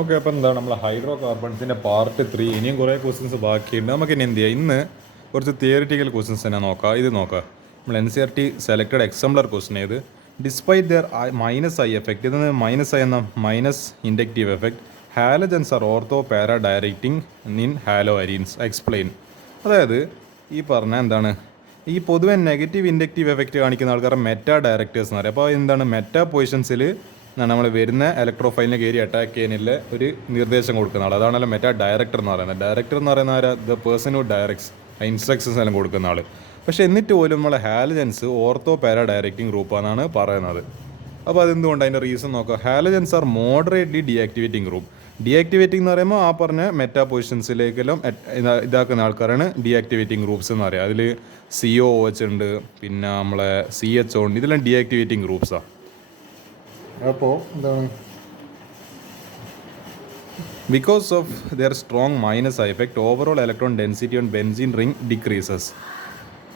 Okay, അപ്പോൾ എന്താണ് നമ്മൾ ഹൈഡ്രോ കാർബൺസിൻ്റെ പാർട്ട് 3. ഇനിയും കുറേ ക്വസ്റ്റ്യൻസ് ബാക്കിയുണ്ട്. നമുക്ക് ഇനി എന്ത് ചെയ്യാം, ഇന്ന് കുറച്ച് തിയറിറ്റിക്കൽ ക്വസ്റ്റ്യൻസ് തന്നെ നോക്കാം. ഇത് നോക്കാം, നമ്മൾ NCERT സെലക്റ്റഡ് എക്സാംപ്ലർ ക്വസ്റ്റ്യൻ ചെയ്ത് despite their minus I effect. ഇതിന് മൈനസ് ഐ എന്ന minus inductive effect, halogens are ortho para directing in haloarenes explain. അതായത് ഈ പറഞ്ഞ എന്താണ്, ഈ പൊതുവെ നെഗറ്റീവ് ഇൻഡക്റ്റീവ് എഫക്റ്റ് കാണിക്കുന്ന ആൾക്കാരെ മെറ്റാ ഡയറക്ടേഴ്സ് എന്ന് പറയും. അപ്പോൾ എന്താണ്, മെറ്റാ പൊസിഷൻസിൽ നമ്മൾ വരുന്ന ഇലക്ട്രോഫൈലിനെ കയറി അറ്റാക്ക് ചെയ്യാനുള്ള ഒരു നിർദ്ദേശം കൊടുക്കുന്ന ആൾ, അതാണല്ലോ മെറ്റാ ഡയറക്ടർ എന്ന് പറയുന്നത്. ഡയറക്ടർ എന്ന് പറയുന്ന ആരാ, the person who directs, instructions എല്ലാം കൊടുക്കുന്ന ആൾ. പക്ഷേ എന്നിട്ട് പോലും നമ്മളെ ഹാലജൻസ് ഓർത്തോ പാരാ ഡയറക്റ്റിംഗ് ഗ്രൂപ്പാണെന്നാണ് പറയുന്നത്. അപ്പോൾ അതെന്തുകൊണ്ട്, അതിൻ്റെ റീസൺ നോക്കാം. Halogens are moderately deactivating group. Deactivating എന്ന് പറയുമ്പോൾ ആ പറഞ്ഞ മെറ്റാ പൊസിഷൻസിലേക്കെല്ലാം ഇതാക്കുന്ന ആൾക്കാരാണ് ഡീആക്ടിവേറ്റിംഗ് ഗ്രൂപ്പ്സ് എന്ന് പറയുക. അതിൽ COOH ഉണ്ട്, പിന്നെ നമ്മളെ CHO ഉണ്ട്, ഇതെല്ലാം ഡീആക്ടിവേറ്റിംഗ് ഗ്രൂപ്പ്സാണ്. അപ്പോൾ എന്താണ്, because of their strong minus effect overall electron density on benzene ring decreases.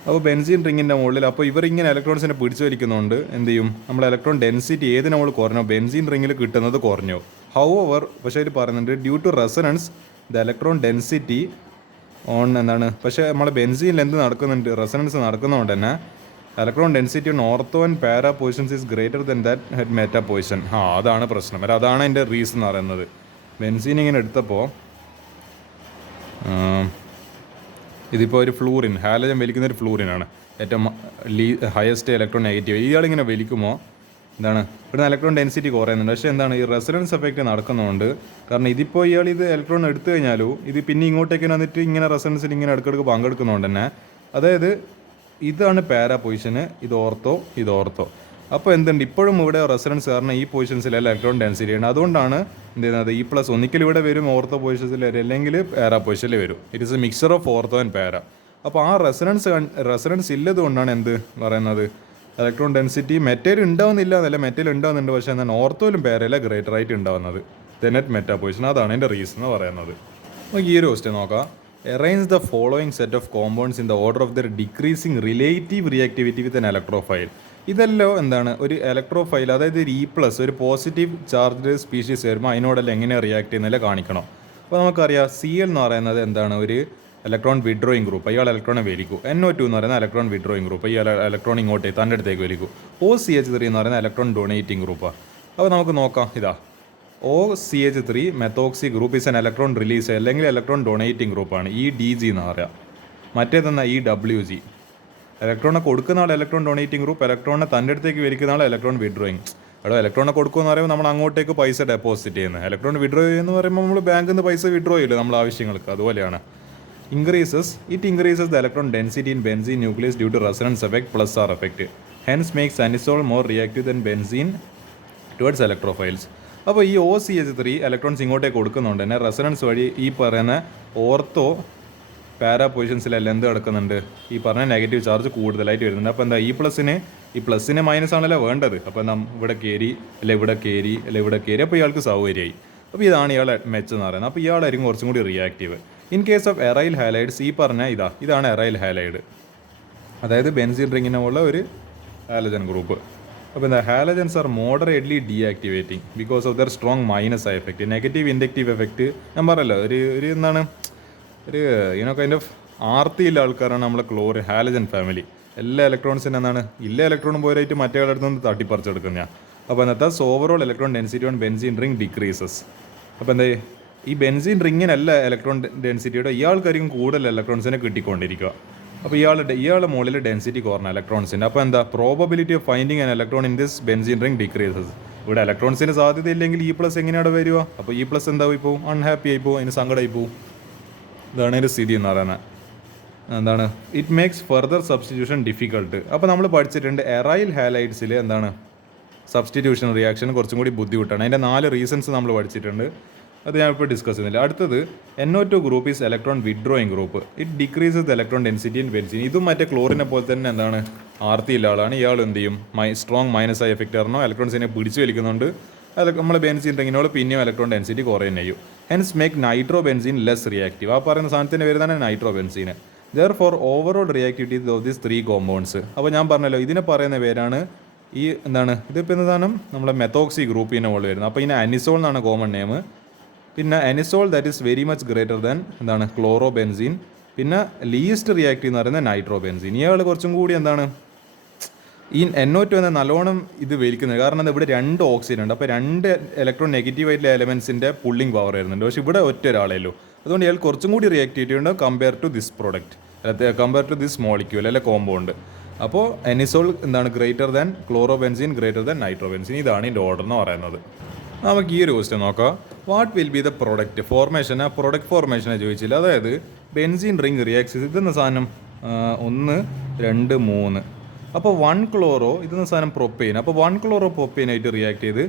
അപ്പോൾ ബെൻസീൻ റിങ്ങിൻ്റെ മുകളിൽ അപ്പോൾ ഇവരിങ്ങനെ ഇലക്ട്രോൺസിനെ പിടിച്ചു വലിക്കുന്നതുകൊണ്ട് എന്ത് ചെയ്യും, നമ്മൾ ഇലക്ട്രോൺ ഡെൻസിറ്റി ഏത് നമ്മൾ കുറഞ്ഞോ ബെൻസീൻ റിങ്ങിൽ കിട്ടുന്നത് കുറഞ്ഞോ. ഹൗ ഓവർ പക്ഷേ ഇത് പറയുന്നുണ്ട്, due to resonance the electron density on എന്താണ്, പക്ഷേ നമ്മളെ ബെൻസീനിൽ എന്ത് നടക്കുന്നുണ്ട്, റെസണൻസ് നടക്കുന്നതുകൊണ്ട് തന്നെ electron density on ortho and para positions is greater than that at meta position. അതാണ് പ്രശ്നം. അതാണ് എൻ്റെ റീസൺ എന്ന് പറയുന്നത്. ബെൻസീൻ ഇങ്ങനെ എടുത്തപ്പോൾ ഇതിപ്പോൾ ഒരു ഫ്ലൂറിൻ, ഹാലജൻ വലിക്കുന്ന ഒരു ഫ്ലൂറിനാണ് ഏറ്റവും ഹയസ്റ്റ് ഇലക്ട്രോൺ നെഗറ്റീവ്. ഇയാളിങ്ങനെ വലിക്കുമ്പോൾ എന്താണ്, ഇവിടെ ഇലക്ട്രോൺ ഡെൻസിറ്റി കുറയുന്നുണ്ട്. പക്ഷേ എന്താണ്, ഈ റെസൊണൻസ് എഫക്റ്റ് നടക്കുന്നതുകൊണ്ട്, കാരണം ഇതിപ്പോൾ ഇയാൾ ഇത് ഇലക്ട്രോൺ എടുത്തു കഴിഞ്ഞാലും ഇത് പിന്നെ ഇങ്ങോട്ടേക്ക് വന്നിട്ട് ഇങ്ങനെ റെസൊണൻസിൽ ഇങ്ങനെ ഇടയ്ക്കിടയ്ക്ക് പങ്കെടുക്കുന്നതുകൊണ്ട് തന്നെ, അതായത് ഇതാണ് പാരാ പൊസിഷന്, ഇത് ഓർത്തോ. അപ്പോൾ എന്തുണ്ട്, ഇപ്പോഴും ഇവിടെ റെസൊണൻസ് കാരണം ഈ പൊസിഷൻസിലല്ല ഇലക്ട്രോൺ ഡെൻസിറ്റി ആണ്. അതുകൊണ്ടാണ് എന്ത് ചെയ്യുന്നത്, ഈ പ്ലസ് ഒന്നിക്കൽ ഇവിടെ വരും ഓർത്തോ പൊസിഷൻസിൽ വരും, അല്ലെങ്കിൽ പാരാ പൊസിഷനിൽ വരും. It is A mixer of ortho and para. അപ്പോൾ ആ റെസൊണൻസ് ഇല്ലത് കൊണ്ടാണ് എന്ത് പറയുന്നത്, ഇലക്ട്രോൺ ഡെൻസിറ്റി മെറ്റേൽ ഉണ്ടാവുന്നില്ല എന്നല്ല, മെറ്റേൽ ഉണ്ടാവുന്നുണ്ട്, പക്ഷേ എന്താണ് ഓർത്തോയിലും പാരയില ഗ്രേറ്റർ ആയിട്ട് ഉണ്ടാവുന്നത് നെറ്റ് മെറ്റാ പൊസിഷൻ. അതാണ് എൻ്റെ റീസൺ എന്ന് പറയുന്നത്. അപ്പോൾ ഈ ഒരു ക്വസ്റ്റ്യൻ നോക്കാം. Arrange the following set of compounds in the order of their decreasing relative reactivity with an electrophile. ഇതെല്ലാം എന്താണ്, ഒരു ഇലക്ട്രോഫൈൽ, അതായത് ഒരു E+, ഒരു പോസിറ്റീവ് ചാർജ്ഡ് സ്പീഷീസ് വരുമ്പോൾ അതിനോടെല്ലാം എങ്ങനെ റിയാക്ട് ചെയ്യുന്നില്ല കാണിക്കണം. അപ്പോൾ നമുക്കറിയാം Cl എന്ന് പറയുന്നത് എന്താണ്, ഒരു ഇലക്ട്രോൺ വിഡ്രോയിങ് ഗ്രൂപ്പ്, അയാൾ ഇലക്ട്രോണെ വലിക്കും. NO2 എന്ന് പറയുന്നത് ഇലക്ട്രോൺ വിഡ്രോയിങ് ഗ്രൂപ്പ്, ഈ ഇലക്ട്രോൺ ഇങ്ങോട്ടേക്ക് തൻ്റെ അടുത്തേക്ക് വലിക്കും. OCH3 എന്ന് പറയുന്നത് ഇലക്ട്രോൺ ഡൊണേറ്റിംഗ് ഗ്രൂപ്പാണ്. അപ്പോൾ നമുക്ക് നോക്കാം, ഇതാ OCH3 methoxy group is an electron release, അല്ലെങ്കിൽ ഇലക്ട്രോൺ ഡൊണേറ്റിംഗ് ഗ്രൂപ്പാണ്, EDG എന്ന് പറയാം. മറ്റേതെന്നാ EWG, ഇലക്ട്രോണെ കൊടുക്കുന്ന ആൾ ഇലക്ട്രോൺ ഡൊണേറ്റിംഗ് ഗ്രൂപ്പ്, ഇലക്ട്രോണിനെ തൻ്റെ അടുത്തേക്ക് വലിക്കുന്ന ആൾ ഇലക്ട്രോൺ വിഡ്രോയിങ്. അവിടെ ഇലക്ട്രോണെ കൊടുക്കുമെന്ന് പറയുമ്പോൾ നമ്മൾ അങ്ങോട്ടേക്ക് പൈസ ഡെപ്പോസിറ്റ് ചെയ്യുന്നത്. ഇലക്ട്രോൺ വിഡ്രോ എന്ന് പറയുമ്പോൾ നമ്മൾ ബാങ്കിൽ നിന്ന് പൈസ വിഡ്രോ ചെയ്യില്ല നമ്മൾ ആവശ്യങ്ങൾക്ക്, അതുപോലെയാണ്. It increases the electron density in benzene nucleus due to resonance effect plus R effect, hence makes anisole more reactive than benzene towards electrophiles. അപ്പോൾ ഈ OCH3 ഇലക്ട്രോൺസ് ഇങ്ങോട്ടേക്ക് കൊടുക്കുന്നുണ്ട് തന്നെ റെസൊണൻസ് വഴി ഈ പറയുന്ന ഓർത്തോ പാരാ പൊസിഷൻസിലെല്ലാം എന്ത് കിടക്കുന്നുണ്ട്, ഈ പറഞ്ഞ നെഗറ്റീവ് ചാർജ് കൂടുതലായിട്ട് വരുന്നുണ്ട്. അപ്പോൾ എന്താ, ഈ പ്ലസിന് മൈനസ് ആണല്ലോ വേണ്ടത്. അപ്പോൾ ഇവിടെ കയറി അല്ലെ ഇവിടെ കയറി അല്ലെ ഇവിടെ കയറി, അപ്പോൾ ഇയാൾക്ക് സൗകര്യമായി. അപ്പോൾ ഇതാണ് ഇയാളെ മെച്ചെന്ന് പറയുന്നത്. അപ്പോൾ ഇയാളായിരിക്കും കുറച്ചും കൂടി reactive. In case of aryl halides, ഈ പറഞ്ഞ ഇതാണ് എറൈൽ ഹാലൈഡ്, അതായത് ബെൻസീൻ റിങ്ങിനുള്ള ഒരു ഹാലജൻ ഗ്രൂപ്പ്. അപ്പോൾ എന്താ, halogens are moderately deactivating because of their strong minus effect. Negative inductive effect ഞാൻ പറയല്ലോ, ഒരു എന്താണ്, ഒരു കൈൻഡ് ഓഫ് ആർത്തിയുള്ള ആൾക്കാരാണ് നമ്മളെ ഹാലജൻ ഫാമിലി. എല്ലാ ഇലക്ട്രോൺസിനും എന്താണ്, ഇല്ല ഇലക്ട്രോണും പോരായിട്ട് മറ്റേ അടുത്ത് നിന്ന് തട്ടിപ്പറിച്ചെടുക്കുന്ന. അപ്പോൾ എന്നത്തെ overall electron density on benzene ring decreases. അപ്പോൾ എന്താ, ഈ ബെൻസീൻ റിങ്ങിനല്ല ഇലക്ട്രോൺ ഡെൻസിറ്റിയുടെ ഇയാൾക്കായിരിക്കും കൂടുതൽ ഇലക്ട്രോൺസിനെ കിട്ടിക്കൊണ്ടിരിക്കുക. അപ്പോൾ ഇയാളുടെ മുകളിൽ ഡെൻസിറ്റി കുറഞ്ഞ ഇലക്ട്രോൺസിൻ്റെ. അപ്പോൾ എന്താ, probability of finding an electron in this benzene ring decreases. ഇവിടെ ഇലക്ട്രോൺസിന് സാധ്യതയില്ലെങ്കിൽ E+ എങ്ങനെയാണ് വരിക, അപ്പോൾ E+ എന്തായി പോവും, അൺഹാപ്പി ആയി പോവും, അതിന് സങ്കടമായി പോവും. ഇതാണ് ഒരു സ്ഥിതി എന്ന് പറയുന്നത്. എന്താണ്, it makes further substitution difficult. അപ്പോൾ നമ്മൾ പഠിച്ചിട്ടുണ്ട് എറൈൽ ഹാലൈഡ്സിൽ എന്താണ്, സബ്സ്റ്റിറ്റ്യൂഷൻ റിയാക്ഷൻ കുറച്ചും കൂടി ബുദ്ധിമുട്ടാണ്. അതിൻ്റെ 4 റീസൺസ് നമ്മൾ പഠിച്ചിട്ടുണ്ട്, അത് ഞാൻ ഇപ്പോൾ ഡിസ്കസ് ചെയ്യുന്നില്ല. അടുത്തത് NO2 group is electron withdrawing group, it decreases the electron density in benzene. ഇതും മറ്റേ ക്ലോറിനെ പോലെ തന്നെ എന്താണ്, ആർത്തിയുള്ള ആളാണ്. ഇയാൾ എന്ത് ചെയ്യും, സ്ട്രോങ് മൈനസ് എഫക്റ്റ് കാരണം ഇലക്ട്രോൺസിനെ പിടിച്ചു വലിക്കുന്നുണ്ട്. നമ്മൾ ബെൻസീൻ റിങ്ങിനോട് പിന്നെയും ഇലക്ട്രോൺ ഡെൻസിറ്റി കുറയുകയും ചെയ്യും. Hence make nitro benzene less reactive. ആ പറയുന്ന സാധനത്തിൻ്റെ പേര് തന്നെ nitro benzene. Their for overall reactivity of these 3 compounds. അപ്പോൾ ഞാൻ പറഞ്ഞല്ലോ, ഇതിനെ പറയുന്ന പേരാണ് ഇതിപ്പോൾ എന്ത് സാധനം, നമ്മളെ മെത്തോക്സി ഗ്രൂപ്പിൻ്റെ മുകളിൽ വരുന്നത്. അപ്പോൾ ഇതിന് അനിസോൾ എന്നാണ് കോമൺ നെയിം. പിന്നെ anisole that is very much greater than എന്താണ് ക്ലോറോ ബെൻസീൻ. പിന്നെ ലീസ്റ്റ് റിയാക്റ്റീവ് എന്ന് പറയുന്നത് നൈട്രോ ബെൻസീൻ. ഇയാൾ കുറച്ചും കൂടി എന്താണ് ഈ NO2 എന്ന നല്ലോണം ഇത് വലിക്കുന്നത്. കാരണം ഇവിടെ 2 ഓക്സിജൻ ഉണ്ട്. അപ്പോൾ 2 ഇലക്ട്രോൺ നെഗറ്റീവ് ആയിട്ടുള്ള എലമെൻസിൻ്റെ പുള്ളിങ് പവർ വരുന്നുണ്ട്. പക്ഷേ ഇവിടെ ഒറ്റ ഒരാളേല്ലോ. അതുകൊണ്ട് ഇയാൾ കുറച്ചും കൂടി റിയാക്ടിവിറ്റി ഉണ്ട് compare to this product, compare to this molecule അല്ലെ കോമ്പൗണ്ട്. അപ്പോൾ അനിസോൾ എന്താണ് greater than chloro benzene, greater than nitro benzene. ഇതാണ് ഇതിൻ്റെ ഓർഡർ എന്ന് പറയുന്നത്. നമുക്ക് ഈ ഒരു ക്വസ്റ്റ്യൻ നോക്കാം. What will be the product formation? ആ പ്രൊഡക്റ്റ് ഫോർമേഷനെ ചോദിച്ചില്ല. അതായത് ബെൻസീൻ റിംഗ് റിയാക്ട്സ് ഇതെന്ന സാധനം 1 2 3. അപ്പോൾ 1 ക്ലോറോ ഇതെന്ന സാധനം പ്രൊപ്പെയിൻ. അപ്പോൾ 1 ക്ലോറോ പ്രൊപ്പെയിനായിട്ട് റിയാക്ട് ചെയ്ത്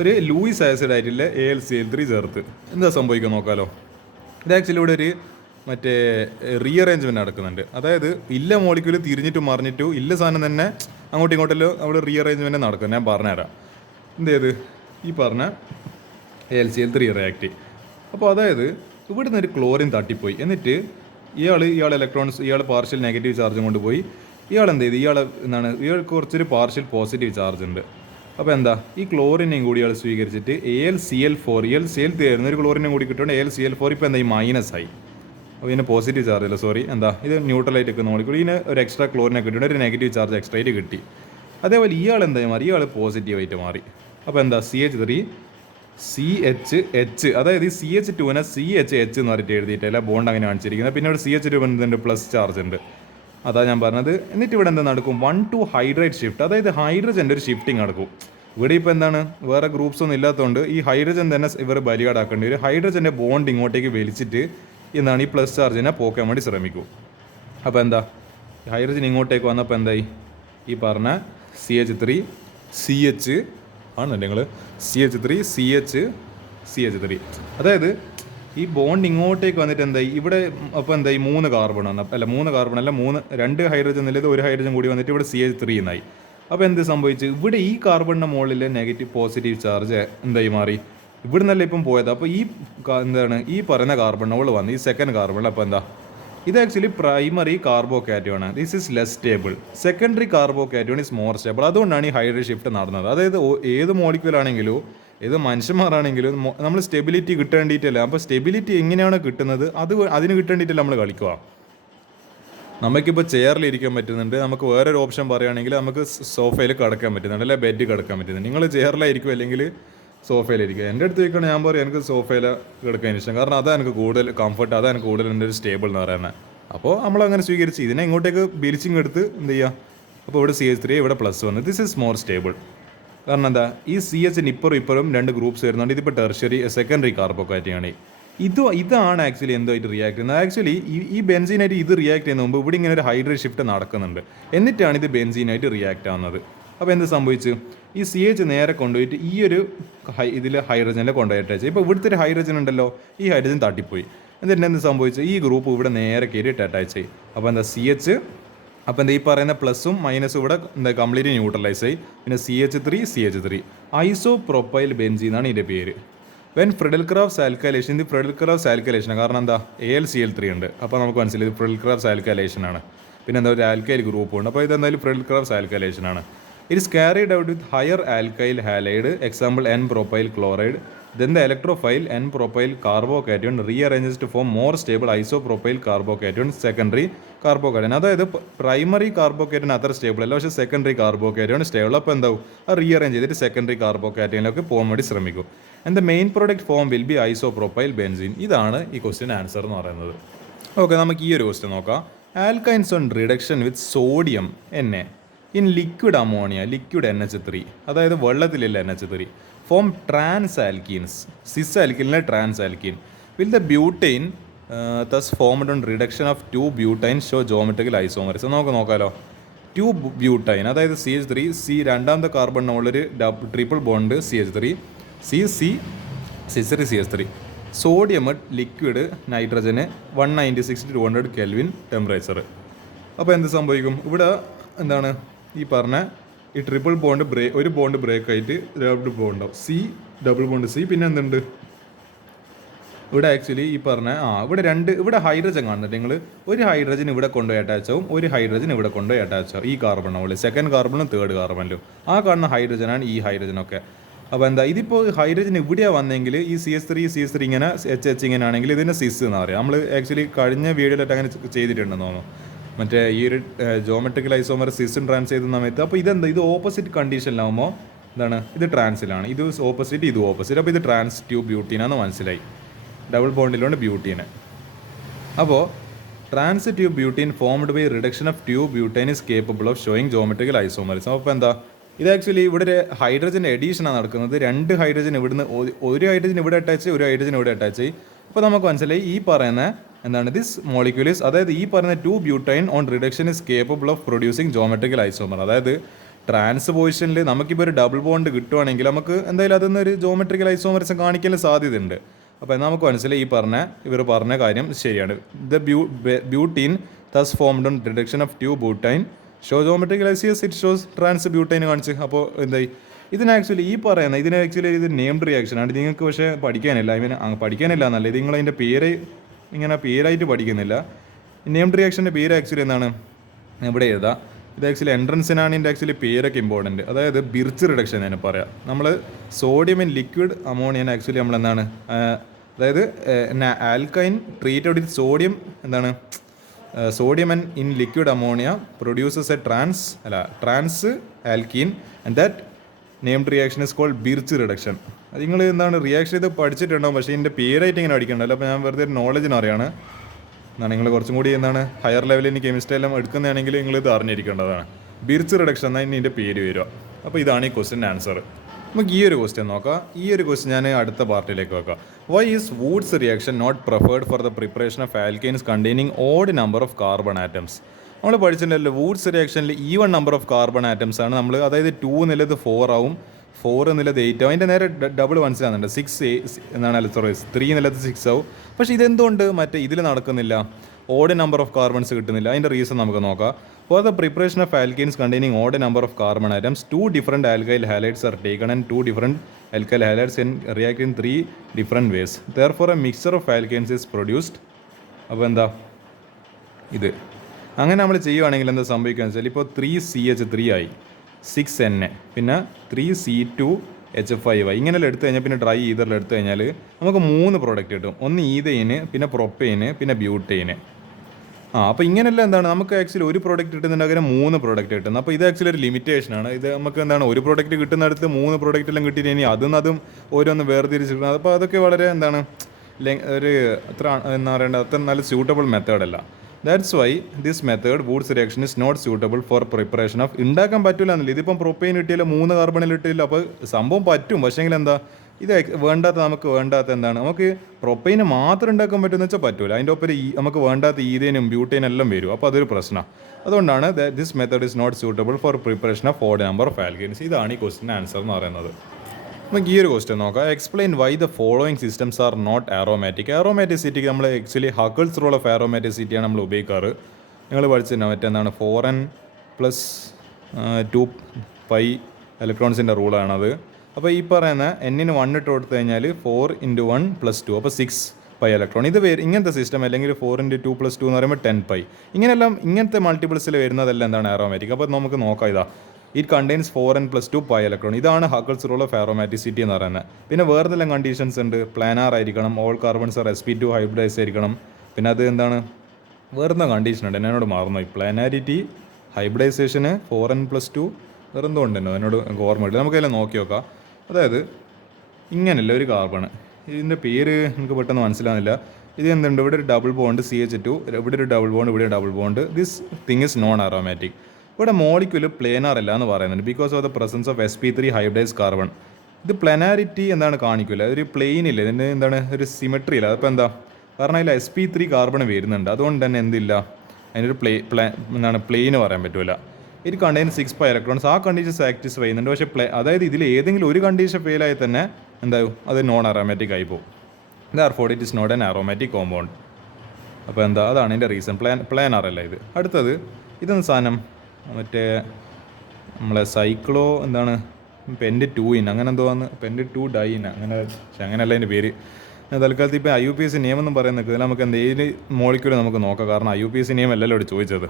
ഒരു ലൂയിസ് ആസിഡ് ആയിട്ടുള്ള AlCl3 ചേർത്ത് എന്താ സംഭവിക്കുക നോക്കാമല്ലോ. ഇത് ആക്ച്വലി ഇവിടെ ഒരു മറ്റേ റീഅറേഞ്ച്മെൻറ്റ് നടക്കുന്നുണ്ട്. അതായത് ഇല്ല മോളിക്യൂൾ തിരിഞ്ഞിട്ടും മറിഞ്ഞിട്ടും ഇല്ല സാധനം തന്നെ അങ്ങോട്ടും ഇങ്ങോട്ടല്ലോ അവിടെ റീഅറേഞ്ച്മെൻറ്റ് നടക്കും. ഞാൻ പറഞ്ഞുതരാം. എന്തേത് ഈ പറഞ്ഞ AlCl3 റിയാക്ട്. അപ്പോൾ അതായത് ഇവിടെ നിന്ന് ഒരു ക്ലോറിൻ തട്ടിപ്പോയി. എന്നിട്ട് ഇയാൾ ഇലക്ട്രോൺസ് പാർഷ്യൽ നെഗറ്റീവ് ചാർജും കൊണ്ടുപോയി. എന്ത് ചെയ്തു? ഇയാൾക്ക് കുറച്ചൊരു പാർഷ്യൽ പോസിറ്റീവ് ചാർജ് ഉണ്ട്. അപ്പോൾ എന്താ ഈ ക്ലോറിനെയും കൂടി ഇയാൾ സ്വീകരിച്ചിട്ട് AlCl4 ആയിരുന്നു ഒരു ക്ലോറിനും കൂടി കിട്ടുകൊണ്ട് AlCl4 ഇപ്പോൾ എന്താ ഈ മൈനസ് ആയി. അപ്പോൾ ഇതിന് പോസിറ്റീവ് ചാർജ് അല്ല, സോറി, എന്താ ഇത് ന്യൂട്രലായിട്ട് ഒക്കെ നോക്കിക്കൂടി. ഇതിന് ഒരു എക്സ്ട്രാ ക്ലോറിനെ കിട്ടിയിട്ട് ഒരു നെഗറ്റീവ് ചാർജ് എക്സ്ട്രാ ആയിട്ട് കിട്ടി. അതേപോലെ ഇയാൾ എന്തായി മാറി? ഇയാൾ പോസിറ്റീവായിട്ട് മാറി. അപ്പോൾ എന്താ CH3 CH, അതായത് ഈ CH2നെ CHH എന്ന് പറഞ്ഞിട്ട് എഴുതിയിട്ടല്ല ബോണ്ട് അങ്ങനെ കാണിച്ചിരിക്കുന്നത്. പിന്നെ ഇവിടെ CH2 ബന്ധുണ്ട്, പ്ലസ് ചാർജ് ഉണ്ട്. അതാ ഞാൻ പറഞ്ഞത്. എന്നിട്ട് ഇവിടെ എന്താ നടക്കും? 1 to ഹൈഡ്രേറ്റ് ഷിഫ്റ്റ്, അതായത് ഹൈഡ്രജൻ്റെ ഒരു ഷിഫ്റ്റിംഗ് നടക്കും. ഇവിടെ ഇപ്പോൾ എന്താണ് വേറെ ഗ്രൂപ്പ്സ് ഒന്നും ഇല്ലാത്തതുകൊണ്ട് ഈ ഹൈഡ്രജൻ തന്നെ ഇവർ ബലിയാടാക്കേണ്ടി വരും. ഹൈഡ്രജൻ്റെ ബോണ്ട് ഇങ്ങോട്ടേക്ക് വലിച്ചിട്ട് എന്താണ് ഈ പ്ലസ് ചാർജിനെ പോക്കാൻ വേണ്ടി ശ്രമിക്കും. അപ്പോൾ എന്താ ഹൈഡ്രജൻ ഇങ്ങോട്ടേക്ക് വന്നപ്പോൾ എന്തായി? ഈ പറഞ്ഞ CH3 CH ആണല്ലേ നിങ്ങൾ CH3 CH3, അതായത് ഈ ബോണ്ട് ഇങ്ങോട്ടേക്ക് വന്നിട്ട് എന്തായി ഇവിടെ? അപ്പോൾ എന്തായി 3 കാർബൺ വന്ന അല്ല 3 കാർബൺ അല്ല 2 ഹൈഡ്രജൻ എന്നുള്ളത് ഒരു ഹൈഡ്രജൻ കൂടി വന്നിട്ട് ഇവിടെ CH3 എന്നായി. അപ്പോൾ എന്ത് സംഭവിച്ചു? ഇവിടെ ഈ കാർബണിൻ്റെ മുകളിൽ നെഗറ്റീവ് പോസിറ്റീവ് ചാർജ് എന്തായി മാറി? ഇവിടെ നിന്നല്ല ഇപ്പം പോയത്. അപ്പോൾ ഈ എന്താണ് ഈ പറയുന്ന കാർബൺ അവൾ വന്ന് ഈ സെക്കൻഡ് കാർബണിൽ. അപ്പോൾ എന്താ ഇത് ആക്ച്വലി പ്രൈമറി കാർബോകാറ്റോൺ ആണ്. This is less stable. Secondary carbocation is more stable. അതുകൊണ്ടാണ് ഈ ഹൈഡ്രേറ്റ് ഷിഫ്റ്റ് നടന്നത്. അതായത് ഏത് മോളിക്യൂലാണെങ്കിലും ഏത് മനുഷ്യന്മാരാണെങ്കിലും നമ്മൾ സ്റ്റെബിലിറ്റി കിട്ടേണ്ടിയിട്ടല്ല. അപ്പോൾ സ്റ്റെബിലിറ്റി എങ്ങനെയാണ് കിട്ടുന്നത് അതിന് കിട്ടേണ്ടിയിട്ടല്ല നമ്മൾ കളിക്കുക. നമുക്കിപ്പോൾ ചെയറിലിരിക്കാൻ പറ്റുന്നുണ്ട്. നമുക്ക് വേറൊരു ഓപ്ഷൻ പറയുകയാണെങ്കിൽ നമുക്ക് സോഫയിൽ കിടക്കാൻ പറ്റുന്നുണ്ട്, അല്ലെങ്കിൽ ബെഡ് കിടക്കാൻ പറ്റുന്നുണ്ട്. നിങ്ങൾ ചെയറിലായിരിക്കും അല്ലെങ്കിൽ സോഫയിലിരിക്കുക. എൻ്റെ അടുത്ത് ചോദിക്കുകയാണെങ്കിൽ ഞാൻ പറയും എനിക്ക് സോഫയിൽ കിടക്കാൻ ഇഷ്ടം. കാരണം അതാണ് എനിക്ക് കൂടുതൽ കംഫർട്ട്, അതാണ് എനിക്ക് കൂടുതൽ എൻ്റെ ഒരു സ്റ്റേബിൾ എന്ന് പറയുന്നത്. അപ്പോൾ നമ്മളങ്ങനെ സ്വീകരിച്ച് ഇതിനെ ഇങ്ങോട്ടേക്ക് ബിലിച്ചിങ് എടുത്ത് എന്ത് ചെയ്യുക? അപ്പോൾ ഇവിടെ CH3 ഇവിടെ പ്ലസ് വന്നു. This is more stable. കാരണം എന്താ ഈ CHന് ഇപ്പുറം 2 ഗ്രൂപ്പ്സ് വരുന്നുണ്ട്. ഇതിപ്പോൾ ടെർഷ്യറി സെക്കൻഡറി കാർബോകാറ്റയാണ്. ഇതാണ് ആക്ച്വലി എന്തായിട്ട് റിയാക്ട് ചെയ്യുന്നത്. ആക്ച്വലി ഈ ബെൻസീനായിട്ട് ഇത് റിയാക്ട് ചെയ്യുന്ന മുമ്പ് ഇവിടെ ഇങ്ങനെ ഒരു ഹൈഡ്രേറ്റ് ഷിഫ്റ്റ് നടക്കുന്നുണ്ട്. എന്നിട്ടാണ് ഇത് ബെൻസീനായിട്ട് റിയാക്ട് ആവുന്നത്. അപ്പോൾ എന്ത് സംഭവിച്ചു? ഈ CH നേരെ കൊണ്ടുപോയിട്ട് ഈ ഒരു ഇതിൽ ഹൈഡ്രജനിൽ കൊണ്ടുപോയിട്ട് ഇപ്പോൾ ഇവിടുത്തെ ഒരു ഹൈഡ്രജൻ ഉണ്ടല്ലോ, ഈ ഹൈഡ്രജൻ തട്ടിപ്പോയി. എന്നിട്ട് എന്ത് സംഭവിച്ചു? ഈ ഗ്രൂപ്പ് ഇവിടെ നേരെ കയറിയിട്ട് അറ്റാച്ച് ചെയ്യും. അപ്പോൾ എന്താ CH, അപ്പോൾ എന്താ ഈ പറയുന്ന പ്ലസും മൈനസും ഇവിടെ എന്താ കംപ്ലീറ്റ് ന്യൂട്രലൈസ് ആയി. പിന്നെ CH3 ഐസോപ്രോപ്പൈൽ ബെൻസീൻ എന്നാണ് ഇതിൻ്റെ പേര്. വെൻ ഫ്രെഡൽക്രാഫ്റ്റ്സ് ആൽക്കൈലേഷൻ, ഇത് ഫ്രെഡൽക്രാഫ്റ്റ്സ് ആൽക്കൈലേഷൻ. കാരണം എന്താ AlCl3 ഉണ്ട്. അപ്പോൾ നമുക്ക് മനസ്സിലായി ഇത് ഫ്രെഡൽക്രാഫ്റ്റ്സ് ആൽക്കൈലേഷൻ ആണ്. പിന്നെ എന്താ ഒരു ആൽക്കൈൽ ഗ്രൂപ്പ് ഉണ്ട്. അപ്പോൾ ഇതെന്തായാലും ഫ്രെഡൽക്രാഫ്റ്റ്സ് ആൽക്കൈലേഷൻ ആണ്. It is carried out with higher alkyl halide, example N-propyl chloride. Then the electrophile N-propyl carbocation rearranges to form more stable isopropyl carbocation, secondary carbocation. അതായത് പ്രൈമറി കാർബോക്കേറ്റൻ അത്ര സ്റ്റേബിൾ അല്ല, പക്ഷേ സെക്കൻഡറി കാർബോക്കേറ്റൻ സ്റ്റേബിൾ. അപ്പോൾ എന്താവും? അത് റീഅറേഞ്ച് ചെയ്തിട്ട് secondary കാർബോക്കേറ്റനിലൊക്കെ പോകാൻ വേണ്ടി ശ്രമിക്കും. And the main product form will be isopropyl benzene. ഇതാണ് ഈ ക്വസ്റ്റ്യൻ ആൻസർ എന്ന് പറയുന്നത്. ഓക്കെ, നമുക്ക് ഈ ഒരു ക്വസ്റ്റ്യൻ നോക്കാം. Alkynes on reduction with sodium Na in liquid ammonia, liquid NH3, അതായത് വെള്ളത്തിലുള്ള NH3 form trans alkenes. Cis ആൽക്കീനിലെ trans alkene. Will the butyne thus formed on reduction of 2 butyne show geometrical isomerism. നമുക്ക് നോക്കാമല്ലോ. 2 butyne, അതായത് CH3 C രണ്ടാമത്തെ കാർബണിനുള്ളൊരു triple bond CH3 CH3 sodium liquid nitrogen 196 to 200 kelvin temperature. അപ്പോൾ എന്ത് സംഭവിക്കും? ഇവിടെ എന്താണ് ഈ പറഞ്ഞ ഈ ട്രിപ്പിൾ ബോണ്ട് ഒരു ബോണ്ട് ബ്രേക്ക് ആയിട്ട് ഡബിൾ ബോണ്ട് ആവും. Double bond C. പിന്നെ എന്തുണ്ട് ഇവിടെ? ആക്ച്വലി ഈ പറഞ്ഞ ഇവിടെ ഹൈഡ്രജൻ കാണുന്നുണ്ട് നിങ്ങൾ. ഒരു ഹൈഡ്രജൻ ഇവിടെ കൊണ്ടുപോയി അറ്റാച്ച് ആവും, ഒരു ഹൈഡ്രജൻ ഇവിടെ കൊണ്ടുപോയി അറ്റാച്ച് ആവും. ഈ കാർബണുള്ളിൽ സെക്കൻഡ് കാർബണും തേർഡ് കാർബണിലും ആ കാണുന്ന ഹൈഡ്രജനാണ് ഈ ഹൈഡ്രജനൊക്കെ. അപ്പോൾ എന്താ ഇതിപ്പോൾ ഹൈഡ്രജൻ ഇവിടെയാണ് വന്നെങ്കിൽ ഈ CS3 ഇങ്ങനെ H ഇങ്ങനെ ആണെങ്കിൽ ഇതിനെ സിസ് എന്ന് പറയാം. നമ്മൾ ആക്ച്വലി കഴിഞ്ഞ വീഡിയോയിലായിട്ട് അങ്ങനെ ചെയ്തിട്ടുണ്ടെന്ന് തോന്നുന്നു, മറ്റേ ഈ ഒരു ജോമെട്രിക്കൽ ഐസോമർ സിസും ട്രാൻസ് ചെയ്ത സമയത്ത്. അപ്പോൾ ഇതെന്താ, ഇത് ഓപ്പോസിറ്റ് കണ്ടീഷനിലാവുമ്പോൾ എന്താണ്, ഇത് ട്രാൻസിലാണ്, ഇത് ഓപ്പോസിറ്റ്, ഇത് ഓപ്പോസിറ്റ്. അപ്പോൾ ഇത് ട്രാൻസ് ട്യൂബ് ബ്യൂട്ടീനാന്ന് മനസ്സിലായി, ഡബിൾ ബോണ്ടിലുണ്ട് ബ്യൂട്ടീന്. അപ്പോൾ trans two butene formed by reduction of two butyne is capable of showing geometrical isomerism. അപ്പോൾ എന്താ, ഇത് ആക്ച്വലി ഇവിടെ ഒരു ഹൈഡ്രജൻ എഡീഷനാണ് നടക്കുന്നത്. 2 ഹൈഡ്രജൻ ഇവിടുന്ന്, ഒരു ഹൈഡ്രജൻ ഇവിടെ അറ്റാച്ച്, ഒരു ഹൈഡ്രജൻ ഇവിടെ അറ്റാച്ച് ചെയ്യും. അപ്പോൾ നമുക്ക് മനസ്സിലായി ഈ പറയുന്ന എന്താണ്, ദിസ് മോളിക്യൂൾസ്, അതായത് ഈ പറയുന്ന 2 butyne on reduction is capable of producing geometrical isomer. അതായത് ട്രാൻസ് പൊസിഷനിൽ നമുക്കിപ്പോൾ ഒരു ഡബിൾ ബോണ്ട് കിട്ടുവാണെങ്കിൽ നമുക്ക് എന്തായാലും അതൊന്നൊരു ജോമെട്രിക്കൽ ഐസോമറിസം കാണിക്കാൻ സാധ്യതയുണ്ട്. അപ്പോൾ നമുക്ക് മനസ്സിലായി ഇവർ പറഞ്ഞ കാര്യം ശരിയാണ്. The butene thus formed on reduction of 2 butyne show geometrical ഐസിയസ്, ഇറ്റ് ഷോസ് ട്രാൻസ് ബ്യൂട്ടൈൻ കാണിച്ച്. അപ്പോൾ എന്തായി ഇതിന് ആക്ച്വലി ഇത് നെയിംഡ് റിയാക്ഷൻ ആണ്. നിങ്ങൾക്ക് പക്ഷേ പഠിക്കാനില്ല, പഠിക്കാനില്ല എന്നല്ല, ഇത് നിങ്ങളതിൻ്റെ പേര് ഇങ്ങനെ പേരായിട്ട് പഠിക്കുന്നില്ല. നെയിംഡ് റിയാക്ഷൻ്റെ പേര് ആക്ച്വലി എന്താണ് ഇവിടെ എഴുതാം. ഇത് ആക്ച്വലി എൻട്രൻസിനാണ് ഇതിൻ്റെ ആക്ച്വലി പേരൊക്കെ ഇമ്പോർട്ടൻറ്റ്. അതായത് ബിർച്ച് റിഡക്ഷൻ എന്ന് പറയാം. നമ്മൾ സോഡിയം ഇൻ ലിക്വിഡ് അമോണിയാണ് ആക്ച്വലി നമ്മൾ എന്താണ്, അതായത് ആൽക്കൈൻ ട്രീറ്റഡ് വിത്ത് സോഡിയം എന്താണ്, sodium and in liquid ammonia produces a trans alkene and that named reaction is called Birch reduction. അത് നിങ്ങൾ എന്താണ് റിയാക്ഷൻ ഇത് പഠിച്ചിട്ടുണ്ടാവും, പക്ഷേ ഇതിൻ്റെ പേരായിട്ട് ഇങ്ങനെ പഠിക്കണ്ടല്ലോ. അപ്പോൾ ഞാൻ വെറുതെ നോളജിന് അറിയാണ്. എന്നാൽ നിങ്ങൾ കുറച്ചും കൂടി എന്താണ് ഹയർ ലെവലിൽ ഇനി കെമിസ്ട്രി എല്ലാം എടുക്കുന്നതാണെങ്കിൽ നിങ്ങൾ ഇത് അറിഞ്ഞിരിക്കേണ്ടതാണ്. ബിർച്ച് റിഡക്ഷൻ എന്നാൽ ഇനി ഇതിൻ്റെ പേര് വരിക. അപ്പോൾ ഇതാണ് ഈ ക്വസ്റ്റിൻ്റെ ആൻസർ. നമുക്ക് ഈ ഒരു ക്വസ്റ്റ്യൻ നോക്കാം. ഈ ഒരു ക്വസ്റ്റ്യൻ ഞാൻ അടുത്ത പാർട്ടിലേക്ക് വെക്കാം. Why is Wurtz reaction not preferred for the preparation of alkanes containing odd number of carbon atoms? നമ്മൾ പഠിച്ചിട്ടുണ്ടല്ലോ, വൂഡ്സ് റിയാക്ഷനിൽ even number of carbon atoms ആണ് നമ്മൾ, അതായത് 2 എന്നുള്ളത് 4 ആവും, 4 എന്നുള്ളത് 8 ആവും. അതിൻ്റെ നേരെ ഡബിൾ മനസ്സിലാകുന്നുണ്ട്, 3 എന്നുള്ളത് 6 ആവും. പക്ഷേ ഇതെന്തുകൊണ്ട് മറ്റേ ഇതിൽ നടക്കുന്നില്ല, ഓഡ് നമ്പർ ഓഫ് കാർബൺസ് കിട്ടുന്നില്ല? അതിൻ്റെ റീസൺ നമുക്ക് നോക്കാം. Four the preparation of alkanes containing odd number of carbon atoms 2 different alkyl halides are taken and 2 different alkyl halides react in 3 different ways. Therefore A mixture of alkanes is produced. അപ്പോൾ എന്താ ഇത് അങ്ങനെ നമ്മൾ ചെയ്യുവാണെങ്കിൽ എന്താ സംഭവിക്കുകയെന്ന് വെച്ചാൽ, ഇപ്പോൾ 3CH3 ആയി, 6Na, പിന്നെ 3C2H5 ആയി. ഇങ്ങനെല്ലാം എടുത്തു കഴിഞ്ഞാൽ പിന്നെ ഡ്രൈ ഈതറിൽ എടുത്തു കഴിഞ്ഞാൽ നമുക്ക് 3 പ്രോഡക്റ്റ് കിട്ടും. ഒന്ന് ഈതൈന്, പിന്നെ പ്രൊപ്പൈന്, പിന്നെ ബ്യൂട്ടൈന്. അപ്പോൾ ഇങ്ങനെയല്ല എന്താണ് നമുക്ക് ആക്ച്വലി ഒരു പ്രോഡക്റ്റ് കിട്ടുന്നുണ്ടെങ്കിൽ 3 പ്രോഡക്റ്റ് കിട്ടുന്നത്. അപ്പോൾ ഇത് ആക്ച്വലി ഒരു ലിമിറ്റേഷനാണ്. ഇത് നമുക്ക് എന്താണ് ഒരു പ്രോഡക്റ്റ് കിട്ടുന്നിടത്ത് 3 പ്രോഡക്റ്റ് എല്ലാം കിട്ടിയിട്ട് ഇനി അതും ഓരോന്ന് വേർതിരിച്ചിട്ടുണ്ട്. അപ്പോൾ അതൊക്കെ വളരെ എന്താണ് ഒരു അത്ര എന്താ പറയേണ്ടത്, അത്ര നല്ല സ്യൂട്ടബിൾ മെത്തേഡല്ല. That's why this method Wurtz reaction is not suitable for preparation of. ഉണ്ടാക്കാൻ പറ്റില്ല എന്നല്ല, ഇതിപ്പം പ്രൊപ്പൈൻ കിട്ടിയാൽ 3 കാർബണിൽ ഇട്ടില്ല. അപ്പോൾ സംഭവം പറ്റും, പക്ഷേങ്കിൽ എന്താ ഇത് നമുക്ക് വേണ്ടാത്ത എന്താണ്, നമുക്ക് പ്രൊപ്പൈന് മാത്രം ഉണ്ടാക്കാൻ പറ്റുമെന്ന് വെച്ചാൽ പറ്റില്ല. അതിൻ്റെ ഒപ്പം നമുക്ക് വേണ്ടാത്ത ഈതേനും ബ്യൂട്ടൈനും എല്ലാം വരും. അപ്പോൾ അതൊരു പ്രശ്നമാണ്. അതുകൊണ്ടാണ് this method is not suitable for preparation of odd number of alkanes. ഇതാണ് ഈ ക്വസ്റ്റിൻ്റെ ആൻസർ എന്ന് പറയുന്നത്. നമുക്ക് ഈ ഒരു ക്വസ്റ്റ്യൻ നോക്കാം. Explain why the following systems are not aromatic. ആറോമാറ്റിസിറ്റിക്ക് നമ്മൾ ആക്ച്വലി ഹക്കിൾസ് റൂൾ ഓഫ് ആറോമാറ്റിസിറ്റിയാണ് നമ്മൾ ഉപയോഗിക്കാറ്. നിങ്ങൾ പഠിച്ചിട്ടുണ്ടാവും മറ്റെന്താണ് 4n + 2π ഇലക്ട്രോൺസിൻ്റെ റൂളാണത്. അപ്പോൾ ഈ പറയുന്ന n-ന് 1 ഇട്ട് കൊടുത്തു കഴിഞ്ഞാൽ 4 × 1 + 2, അപ്പോൾ 6π ഇലക്ട്രോൺ. ഇത് ഇങ്ങനത്തെ സിസ്റ്റം, അല്ലെങ്കിൽ 4 × 2 + 2 എന്ന് പറയുമ്പോൾ 10π. ഇങ്ങനത്തെ മൾട്ടിപ്പിൾസിൽ വരുന്നതെല്ലാം എന്താണ് ആറോമാറ്റിക്. അപ്പോൾ നമുക്ക് നോക്കാം. ഇതാ ഇറ്റ് കണ്ടെയ്ൻസ് 4n + 2π ഇലക്ട്രോൺ. ഇതാണ് ഹക്കിൾസ് റൂൾ ഓഫ് ആറോമാറ്റിസിറ്റി എന്ന് പറയുന്നത്. പിന്നെ വേറെന്തെല്ലാം കണ്ടീഷൻസ് ഉണ്ട്, പ്ലാനാർ ആയിരിക്കണം, all carbons R sp2 hybridise ആയിരിക്കണം. പിന്നെ അത് എന്താണ് വേറെന്താ കണ്ടീഷൻ ഉണ്ട്, എന്നോട് മറന്നു. പ്ലാനാരിറ്റി, ഹൈബ്രിഡൈസേഷന്, 4n + 2 വേറെന്തോ ഉണ്ടെന്നോ എന്നോട് ഓർമ്മയില്ല. നമുക്കെല്ലാം നോക്കി നോക്കാം. അതായത് ഇങ്ങനെയല്ല ഒരു കാർബൺ, ഇതിൻ്റെ പേര് എനിക്ക് പെട്ടെന്ന് മനസ്സിലാകുന്നില്ല. ഇത് എന്തുണ്ട്, ഇവിടെ ഒരു ഡബിൾ ബോണ്ട് CH2, ഇവിടെ ഒരു ഡബിൾ ബോണ്ട്, ഇവിടെ double bond. This thing is non aromatic. ഇവിടെ മോളിക്യൂല് പ്ലേനാർ അല്ല എന്ന് പറയുന്നുണ്ട്, because of the presence of sp3 hybridise carbon. ഇത് പ്ലാനാരിറ്റി എന്താണ് കാണിക്കില്ല, ഒരു പ്ലെയിൻ ഇല്ല, ഇതിൻ്റെ എന്താണ് ഒരു സിമെട്രി ഇല്ല. അതിപ്പോൾ എന്താ കാരണം അതിൽ sp3 കാർബൺ വരുന്നുണ്ട്, അതുകൊണ്ട് തന്നെ എന്തില്ല, അതിനൊരു പ്ലെയിന് പറയാൻ പറ്റില്ല. ഇത് കണ്ടെയ്ൻ 6π ഇലക്ട്രോൺസ്. ആ കണ്ടീഷൻ സാറ്റിസ്ഫൈ ചെയ്യുന്നുണ്ട്. പക്ഷേ അതായത് ഇതിൽ ഏതെങ്കിലും ഒരു കണ്ടീഷൻ ഫെയിലായി തന്നെ എന്താവും, അത് നോൺ ആറോമാറ്റിക് ആയി പോകും. Therefore it is not an aromatic compound. അപ്പോൾ എന്താ അതാണ് ഇതിൻ്റെ റീസൺ. പ്ലാനാർ അല്ല ഇത്. അടുത്തത് ഇതെന്ന് സാധനം മറ്റേ നമ്മളെ സൈക്ലോ എന്താണ് പെൻഡ് 2 അങ്ങനെ എന്തോ വന്ന് പെൻഡ് 2 ഡൈൻ അങ്ങനെ, പക്ഷെ അങ്ങനെയല്ല അതിൻ്റെ പേര്. തൽക്കാലത്ത് ഇപ്പോൾ IUPAC നിയമം എന്നും പറയുന്നത് ഇതിൽ നമുക്ക് എന്തെങ്കിലും മോളിക്യൂൾ നമുക്ക് നോക്കാം. കാരണം IUPAC നിയമം അല്ലല്ലോ ഇവിടെ ചോദിച്ചത്.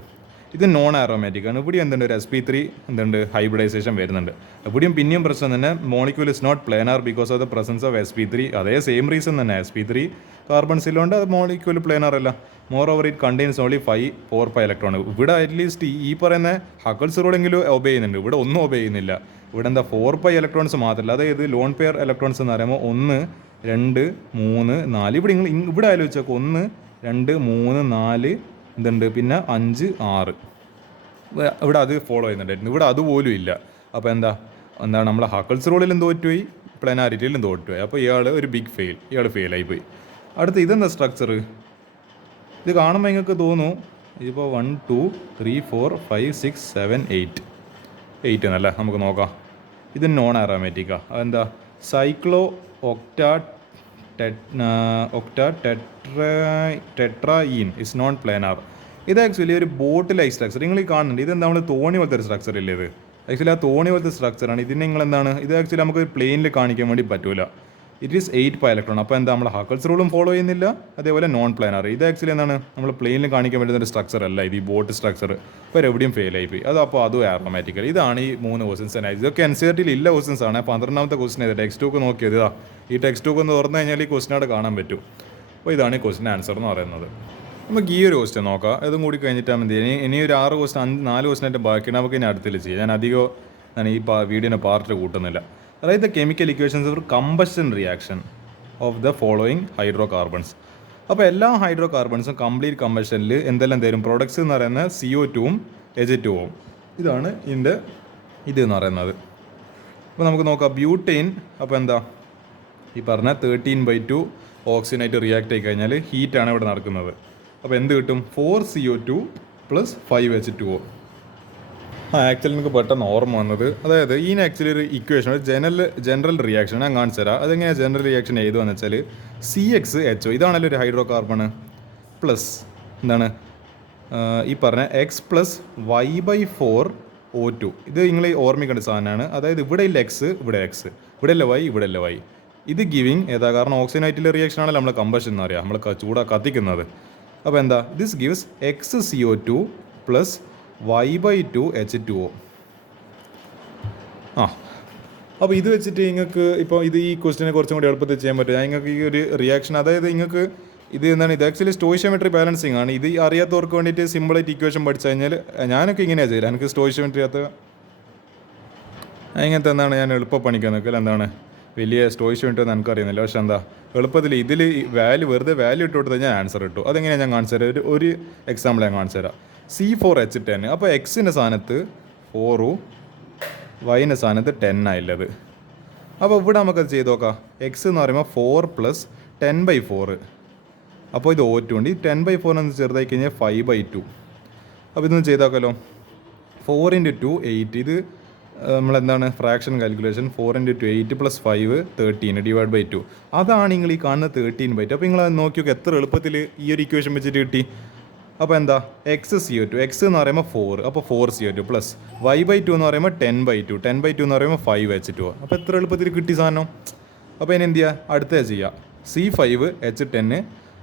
ഇത് നോൺ ആരോമാറ്റിക് ആണ്. ഇവിടെയും എന്തുണ്ട് ഒരു sp3 എന്തുണ്ട് ഹൈബ്രിഡൈസേഷൻ വരുന്നുണ്ട്. ഇവിടെയും പിന്നെയും പ്രശ്നം തന്നെ molecule is not planar because of the presence of sp3. അതേ സെയിം റീസൺ തന്നെ sp3 കാർബൺസിലുണ്ട്, അത് മോളിക്യൂൾ പ്ലാനാർ അല്ല. More over it contains only 4 electron. ഇവിടെ അറ്റ്ലീസ്റ്റ് ഈ പറയുന്ന ഹക്കൽസ് റൂളെങ്കിലും ഒബേ ചെയ്യുന്നുണ്ട്, ഇവിടെ ഒന്നും ഒബേ ചെയ്യുന്നില്ല. ഇവിടെ എന്താ 4 ഇലക്ട്രോൺസ് മാത്രമല്ല, അതായത് ലോൺ പെയർ ഇലക്ട്രോൺസ് എന്ന് പറയുമ്പോൾ 1 2 3 4. ഇവിടെ ഇവിടെ ആലോചിച്ച് നോക്കുക, 1 2 3 4 എന്തുണ്ട്, പിന്നെ 5 6. ഇവിടെ അത് ഫോളോ ചെയ്യുന്നുണ്ടായിരുന്നു, ഇവിടെ അതുപോലും ഇല്ല. അപ്പോൾ എന്താണ് നമ്മളെ ഹക്കൽസ് റൂളിലും തോറ്റുപോയി, പ്ലാനാരിറ്റിയിലും തോറ്റുപോയി. അപ്പോൾ ഇയാൾ ഒരു ബിഗ് ഫെയിൽ, ഇയാൾ ഫെയിലായിപ്പോയി. അടുത്ത് ഇതെന്താ സ്ട്രക്ചർ? ഇത് കാണുമ്പോൾ നിങ്ങൾക്ക് തോന്നും ഇതിപ്പോൾ 1 2 3 4 5 6 7 8 എന്നല്ലേ. നമുക്ക് നോക്കാം. ഇത് നോൺ ആരോമാറ്റിക്കാണ്. അതെന്താ? Cyclo tetraene is non planar. ഇത് ആക്ച്വലി ഒരു ബോട്ട് ലൈക്ക് സ്ട്രക്ചർ. നിങ്ങൾ ഈ കാണുന്നുണ്ട്, ഇതെന്താ നമ്മൾ തോണി പോലത്തെ ഒരു സ്ട്രക്ചർ ഇല്ലേ? ഇത് ആക്ച്വലി ആ തോണി പോലത്തെ സ്ട്രക്ചറാണ്. ഇതിന് നിങ്ങൾ എന്താണ്, ഇത് ആക്ച്വലി നമുക്ക് പ്ലെയിനിൽ കാണിക്കാൻ വേണ്ടി പറ്റൂല. It is 8 electron. അപ്പോൾ എന്താ, നമ്മൾ ഹക്കൽസ് റൂളും ഫോളോ ചെയ്യുന്നില്ല, അതേപോലെ നോൺ പ്ലാനാർ. ഇത് ആക്ച്വലി എന്താണ്, നമ്മൾ പ്ലെയിനിൽ കാണിക്കാൻ പറ്റുന്ന ഒരു സ്ട്രക്ചർ അല്ല ഇത്, ഈ ബോട്ട് സ്ട്രക്ചർ. ഇപ്പോൾ എവിടെയും ഫെയിൽ ആയിപ്പോയി. അപ്പോൾ അതും ആരോമാറ്റിക്കൽ. ഇതാണ് ഈ 3 ക്വസ്റ്റൻസ് തന്നെ. ഇതൊക്കെ NCERT ഇല്ല ക്വസ്റ്റൻസ് ആണ്. 12ാമത്തെ ക്വസ്റ്റൻ ചെയ്ത് ടെക്സ്റ്റ് ബുക്ക് നോക്കിയത് ഇതാ. ഈ ടെക്സ്റ്റ് ബുക്ക് ഒന്ന് തുറന്നു കഴിഞ്ഞാൽ ഈ ക്വസ്റ്റൻ അവിടെ കാണാൻ പറ്റും. അപ്പോൾ ഇതാണ് ഈ ക്വസ്റ്റൻ ആൻസർ എന്ന് പറയുന്നത്. നമുക്ക് ഈ ഒരു ക്വസ്റ്റൻ നോക്കാം, ഇതും കൂടി കഴിഞ്ഞിട്ടാൽ മതി. ഇനി ഒരു 6 ക്വസ്റ്റൻ 4 ക്വസ്റ്റനായിട്ട് ബാക്കിയാണ്, നമുക്ക് ഇനി അടുത്തിൽ ചെയ്യാം. ഞാൻ അധികം ഈ വീഡിയോൻ്റെ പാർട്ടിൽ കൂട്ടുന്നില്ല. അതായത് the chemical equations four combustion reaction of the following hydro carbons. അപ്പോൾ എല്ലാ ഹൈഡ്രോ കാർബൺസും കംപ്ലീറ്റ് കമ്പഷനിൽ എന്തെല്ലാം തരും? പ്രോഡക്ട്സ് എന്ന് പറയുന്നത് CO2-ഉം H2-ഉം. ഇതാണ് ഇതിൻ്റെ ഇത് എന്ന് പറയുന്നത്. അപ്പോൾ നമുക്ക് നോക്കാം. ബ്യൂട്ടെയിൻ, അപ്പോൾ എന്താ ഈ പറഞ്ഞ 13/2 ഓക്സിജനായിട്ട് റിയാക്ട് ആയി കഴിഞ്ഞാൽ ഹീറ്റാണ് ഇവിടെ നടക്കുന്നത്. അപ്പോൾ എന്ത് കിട്ടും? 4 CO2 + 5 H2O. ആക്ച്വലി എനിക്ക് പെട്ടെന്ന് ഓർമ്മ വന്നത്, അതായത് ഇതിന് ആക്ച്വലി ഒരു ഇക്വേഷൻ, ഒരു ജനറൽ റിയാക്ഷൻ ഞാൻ കാണിച്ചു തരാം. അതെങ്ങനെയാണ് ജനറൽ റിയാക്ഷൻ എഴുതുകയെന്ന് വെച്ചാൽ CXHO, ഇതാണല്ലോ ഒരു ഹൈഡ്രോ കാർബൺ, പ്ലസ് എന്താണ് ഈ പറഞ്ഞ X + Y/4 O2. ഇത് നിങ്ങൾ ഓർമ്മിക്കേണ്ട സാധനമാണ്. അതായത് ഇവിടെ ഇല്ല X, ഇവിടെ X, ഇവിടെ ഇല്ല Y, ഇവിടെ ഇല്ല Y. ഇത് ഗിവിങ് ഏതാ? കാരണം ഓക്സിജനായിട്ടുള്ള റിയാക്ഷൻ ആണല്ലോ നമ്മൾ കമ്പഷൻ എന്ന് പറയാം, നമ്മൾ കത്തിക്കുന്നത്. അപ്പോൾ എന്താ, this gives X CO2 + Y/2 H2O. അപ്പോൾ ഇത് വെച്ചിട്ട് നിങ്ങൾക്ക് ഇപ്പോൾ ഈ ക്വസ്റ്റിനെ കുറച്ചും കൂടി എളുപ്പത്തിൽ ചെയ്യാൻ പറ്റും. നിങ്ങൾക്ക് ഈ ഒരു റിയാക്ഷൻ, അതായത് നിങ്ങൾക്ക് ഇത് എന്താണ്, ഇത് ആക്ച്വലി സ്റ്റോയിഷ്യോമെട്രി ബാലൻസിങ് ആണ്. ഇത് അറിയാത്തവർക്ക് വേണ്ടിയിട്ട് സിമ്പിളായിട്ട് ഇക്വേഷൻ പഠിച്ചു കഴിഞ്ഞാൽ, ഞാനൊക്കെ ഇങ്ങനെയാണ് ചെയ്യില്ല. എനിക്ക് സ്റ്റോയിഷ്യോമെട്രി ഇങ്ങനത്തെ എന്താണ് ഞാൻ എളുപ്പം പണിക്കാൻ നിൽക്കില്ല. എന്താണ് വലിയ സ്റ്റോയിഷ്യോമെട്രി എന്ന് എനിക്കറിയുന്നില്ല. പക്ഷേ എന്താ എളുപ്പത്തിൽ ഇതിൽ വെറുതെ വാല്യൂ ഇട്ട് കൊടുത്താൽ ഞാൻ ആൻസർ കിട്ടും. അതെങ്ങനെയാണ് ഞാൻ കാണിച്ചു തരാം. ഒരു എക്സാമ്പിൾ ഞാൻ കാണിച്ചു തരാം. C4H10. അപ്പോൾ എക്സിൻ്റെ സ്ഥാനത്ത് 4, വൈൻ്റെ സ്ഥാനത്ത് 10 ആയുള്ളത്. അപ്പോൾ ഇവിടെ നമുക്കത് ചെയ്ത് നോക്കാം. എക്സ് എന്ന് പറയുമ്പോൾ 4 + 10/4. അപ്പോൾ ഇത് O2 ഉണ്ട്. ഈ 10/4 എന്ന് ചെറുതായി കഴിഞ്ഞാൽ 5/2. അപ്പോൾ ഇതൊന്ന് ചെയ്ത് നോക്കാമല്ലോ. 4 × 2 8. ഇത് നമ്മളെന്താണ് ഫ്രാക്ഷൻ കാൽക്കുലേഷൻ. 4 × 2 8 + 5 13 /2. അതാണ് നിങ്ങൾ ഈ കാണുന്ന 13/2. അപ്പോൾ നിങ്ങൾ അത് നോക്കി നോക്കുക, എത്ര എളുപ്പത്തിൽ ഈ ഒരു ഇക്വേഷൻ വെച്ചിട്ട് കിട്ടി. അപ്പോൾ എന്താ, X CO2, എക്സ് എന്ന് പറയുമ്പോൾ 4, അപ്പോൾ 4 CO2 + Y/2 എന്ന് പറയുമ്പോൾ 10/2, 10/2 എന്ന് പറയുമ്പോൾ 5 H2O. അപ്പോൾ എത്ര എളുപ്പത്തിൽ കിട്ടി സാധനം. അപ്പോൾ ഇനി എന്ത് ചെയ്യുക, അടുത്തത് ചെയ്യുക. C5H10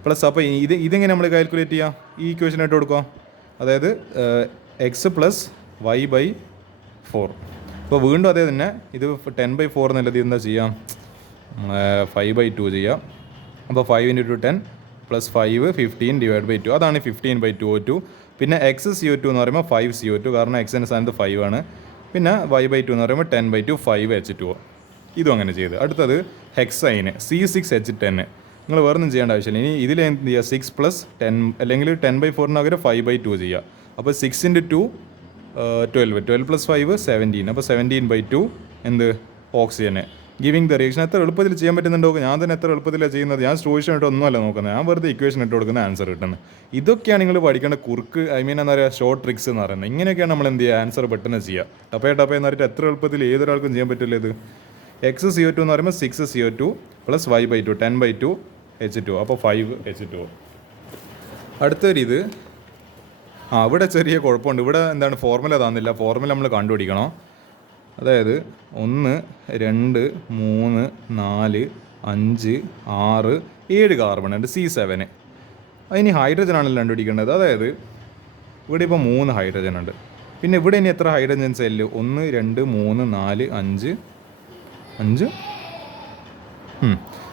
+, അപ്പോൾ ഇതെങ്ങനെ നമ്മൾ കാൽക്കുലേറ്റ് ചെയ്യുക? ഈ ഇക്വേഷൻ ഇട്ട് കൊടുക്കുക. അതായത് X + Y/4. അപ്പോൾ വീണ്ടും അതേ തന്നെ, ഇത് 10/4 എന്നുള്ളത് എന്താ ചെയ്യാം, 5/2 ചെയ്യാം. അപ്പോൾ 5 × 10 + 5 15 /2. അതാണ് 15/2 O2. പിന്നെ X CO2 എന്ന് പറയുമ്പോൾ 5 CO2, കാരണം എക്സിൻ്റെ സ്ഥാനത്ത് 5 ആണ്. പിന്നെ Y/2 എന്ന് പറയുമ്പോൾ 10/2 5 H2O. ഇതും അങ്ങനെ ചെയ്ത്. അടുത്തത് ഹെക്സൈന് C6H10. നിങ്ങൾ വേറൊന്നും ചെയ്യേണ്ട ആവശ്യമില്ല. ഇനി ഇതിൽ എന്ത് ചെയ്യുക, 6 + 10 അല്ലെങ്കിൽ 10/4 പകരം 5/2 ചെയ്യുക. അപ്പോൾ 6 × 2 12, 12 + 5 17. അപ്പോൾ 17/2 എന്ത് ഓക്സിജന്. Giving the reaction. എത്ര എളുപ്പത്തിൽ ചെയ്യാൻ പറ്റുന്നുണ്ടോ? ഞാൻ തന്നെ എത്ര എളുപ്പത്തിലാണ് ചെയ്യുന്നത്. ഞാൻ സ്റ്റോയിഷ്യോമായിട്ട് ഒന്നുമല്ല നോക്കുന്നത്, ഞാൻ വെറുതെ ഇക്വേഷൻ ഇട്ട് കൊടുക്കുന്ന ആൻസർ കിട്ടുന്നത്. ഇതൊക്കെയാണ് നിങ്ങൾ പഠിക്കേണ്ട കുറുക്ക്, എന്താ പറയുക, ഷോർട്ട് ട്രിക്സ് എന്ന് പറയുന്നത്. ഇങ്ങനെയൊക്കെയാണ് നമ്മൾ എന്ത് ചെയ്യുക, ആൻസർ പെട്ടെന്ന് ചെയ്യുക. ടപ്പേ എന്ന് പറഞ്ഞിട്ട് എത്ര എളുപ്പത്തിൽ ഏതൊരാൾക്കും ചെയ്യാൻ പറ്റില്ല ഇത്. X CO2 എന്ന് പറയുമ്പോൾ 6 CO2 + Y/2 10/2 H2O. അപ്പോൾ 5 H2O. അടുത്തൊരു ഇത് ഇവിടെ ചെറിയ കുഴപ്പമുണ്ട്. ഇവിടെ എന്താണ് ഫോർമുല തന്നില്ല. ഫോർമുല നമ്മൾ കണ്ടുപിടിക്കണം. അതായത് 1 2 3 4 5 6 7 കാർബൺ ഉണ്ട്, C7. അതിന് ഹൈഡ്രജൻ ആണല്ലോ കണ്ടുപിടിക്കേണ്ടത്. അതായത് ഇവിടെ ഇപ്പോൾ 3 ഹൈഡ്രജൻ ഉണ്ട്. പിന്നെ ഇവിടെ ഇനി എത്ര ഹൈഡ്രജൻ സെല്ല്? 1 2 3 4 5 5.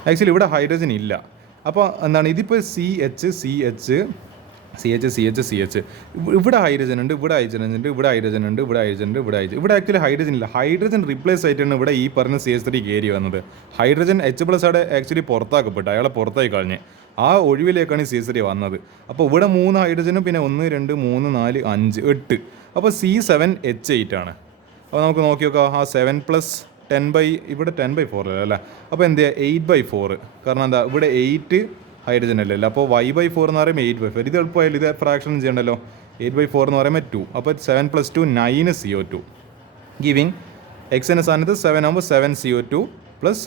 ആക്ച്വലി ഇവിടെ ഹൈഡ്രജൻ ഇല്ല. അപ്പോൾ എന്താണ് ഇതിപ്പോൾ CH ഇവിടെ ഹൈഡ്രജൻ ഉണ്ട്, ഇവിടെ ഹൈഡ്രജൻ ഉണ്ട്, ഇവിടെ ഹൈഡ്രജൻ ഉണ്ട്, ഇവിടെ ഹൈഡ്രജൻ ഉണ്ട്, ഇവിടെ ആക്ച്വലി ഹൈഡ്രജൻ ഇല്ല. ഹൈഡ്രജൻ റിപ്ലേസ് ആയിട്ടാണ് ഇവിടെ ഈ പറഞ്ഞ CH3 കയറി വന്നത്. ഹൈഡ്രജൻ H+ അവിടെ ആക്ച്വലി പുറത്താക്കപ്പെട്ടു, അയാളെ പുറത്തായി കളഞ്ഞ് ആ ഒഴിവിലേക്കാണ് ഈ CH3 വന്നത്. അപ്പോൾ ഇവിടെ 3 ഹൈഡ്രജനും പിന്നെ 1 2 3 4 5 8. അപ്പോൾ C7H8 ആണ്. അപ്പോൾ നമുക്ക് നോക്കി നോക്കാം. ആ 7 + 10 ഇവിടെ 10/4 അല്ലേ. അപ്പോൾ എന്ത് ചെയ്യുക? 8/4. കാരണം എന്താ ഇവിടെ 8 ഹൈഡ്രജൻ അല്ലല്ലോ. അപ്പോൾ y/4 എന്ന് പറയുമ്പോൾ 8/4. ഇത് എളുപ്പമായാലും ഇത് ഫ്രാക്ഷൻ ചെയ്യണ്ടല്ലോ. 8/4 എന്ന് പറയുമ്പോൾ 2. അപ്പോൾ 7 + 2 9 CO2 ഗിവിങ് എക്സിൻ്റെ സ്ഥാനത്ത് 7 ആകുമ്പോൾ 7 CO2 പ്ലസ്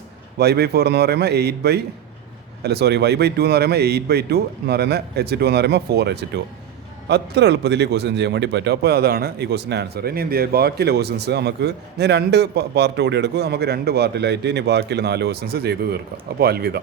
y/4 എന്ന് പറയുമ്പോൾ y/2 എന്ന് പറയുമ്പോൾ 8/2 എന്ന് പറയുന്ന H2 എന്ന് പറയുമ്പോൾ 4H2. അത്ര എളുപ്പത്തിൽ ഈ ക്വസ്റ്റ്യൻ ചെയ്യാൻ വേണ്ടി പറ്റും. അപ്പോൾ അതാണ് ഈ ക്വസ്റ്റിൻ്റെ ആൻസർ. ഇനി എന്ത് ചെയ്യുക? ബാക്കിയുള്ള ക്വസ്റ്റ്യൻസ് നമുക്ക് ഞാൻ 2 പാർട്ട് കൂടി എടുക്കും. നമുക്ക് 2 പാർട്ടിലായിട്ട് ഇനി ബാക്കിയുള്ള 4 ക്വസ്റ്റ്യൻസ് ചെയ്ത് തീർക്കാം. അപ്പോൾ അൽവിദ.